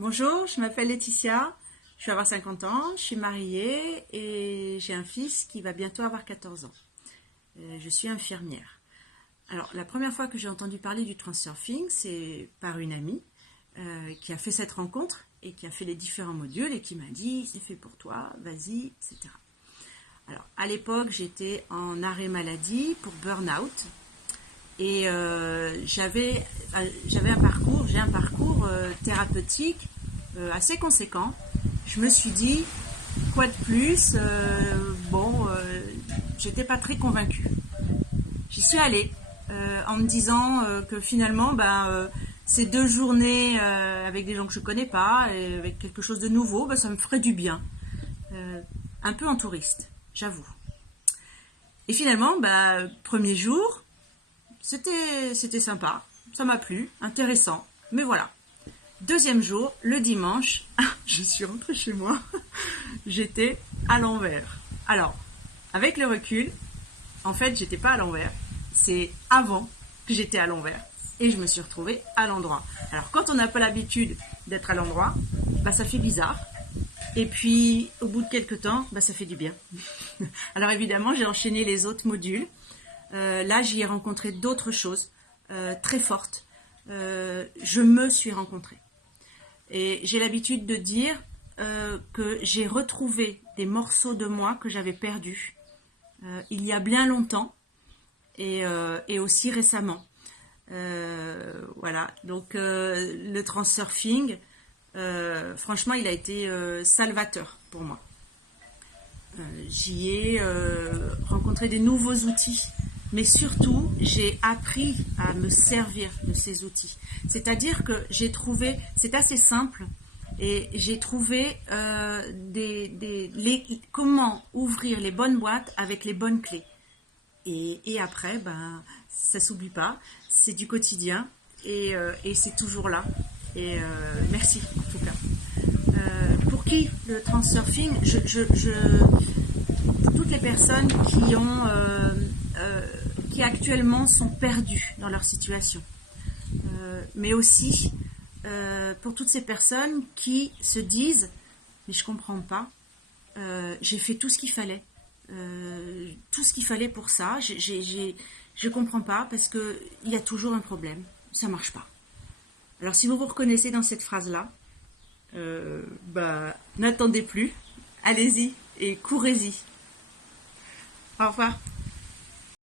Bonjour, je m'appelle Laetitia, je vais avoir 50 ans, je suis mariée et j'ai un fils qui va bientôt avoir 14 ans. Je suis infirmière. Alors, la première fois que j'ai entendu parler du transurfing, c'est par une amie qui a fait cette rencontre et qui a fait les différents modules et qui m'a dit « c'est fait pour toi, vas-y, etc. » Alors, à l'époque, j'étais en arrêt maladie pour burn-out et j'ai un parcours thérapeutique assez conséquent. Je me suis dit, quoi de plus, j'étais pas très convaincue. J'y suis allée en me disant que finalement, ces 2 journées avec des gens que je connais pas, et avec quelque chose de nouveau, ça me ferait du bien. Un peu en touriste, j'avoue. Et finalement, premier jour, c'était sympa, ça m'a plu, intéressant, mais voilà. Deuxième jour, le dimanche, je suis rentrée chez moi, j'étais à l'envers. Alors, avec le recul, en fait, j'étais pas à l'envers, c'est avant que j'étais à l'envers. Et je me suis retrouvée à l'endroit. Alors, quand on n'a pas l'habitude d'être à l'endroit, ça fait bizarre. Et puis, au bout de quelques temps, ça fait du bien. Alors, évidemment, j'ai enchaîné les autres modules. Là, j'y ai rencontré d'autres choses très fortes. Je me suis rencontrée. Et j'ai l'habitude de dire que j'ai retrouvé des morceaux de moi que j'avais perdus il y a bien longtemps et aussi récemment. Voilà, donc le transurfing, franchement, il a été salvateur pour moi. J'y ai rencontré des nouveaux outils, mais surtout, j'ai appris à me servir de ces outils. C'est-à-dire que j'ai trouvé, c'est assez simple, et j'ai trouvé comment ouvrir les bonnes boîtes avec les bonnes clés. Et après, ça ne s'oublie pas, c'est du quotidien, et c'est toujours là. Et merci, en tout cas. Pour qui le transurfing, pour toutes les personnes qui actuellement sont perdues dans leur situation, mais aussi pour toutes ces personnes qui se disent mais je comprends pas, j'ai fait tout ce qu'il fallait, pour ça, je comprends pas parce que il y a toujours un problème, ça marche pas. Alors si vous vous reconnaissez dans cette phrase là, n'attendez plus, allez-y et courez-y. Au revoir.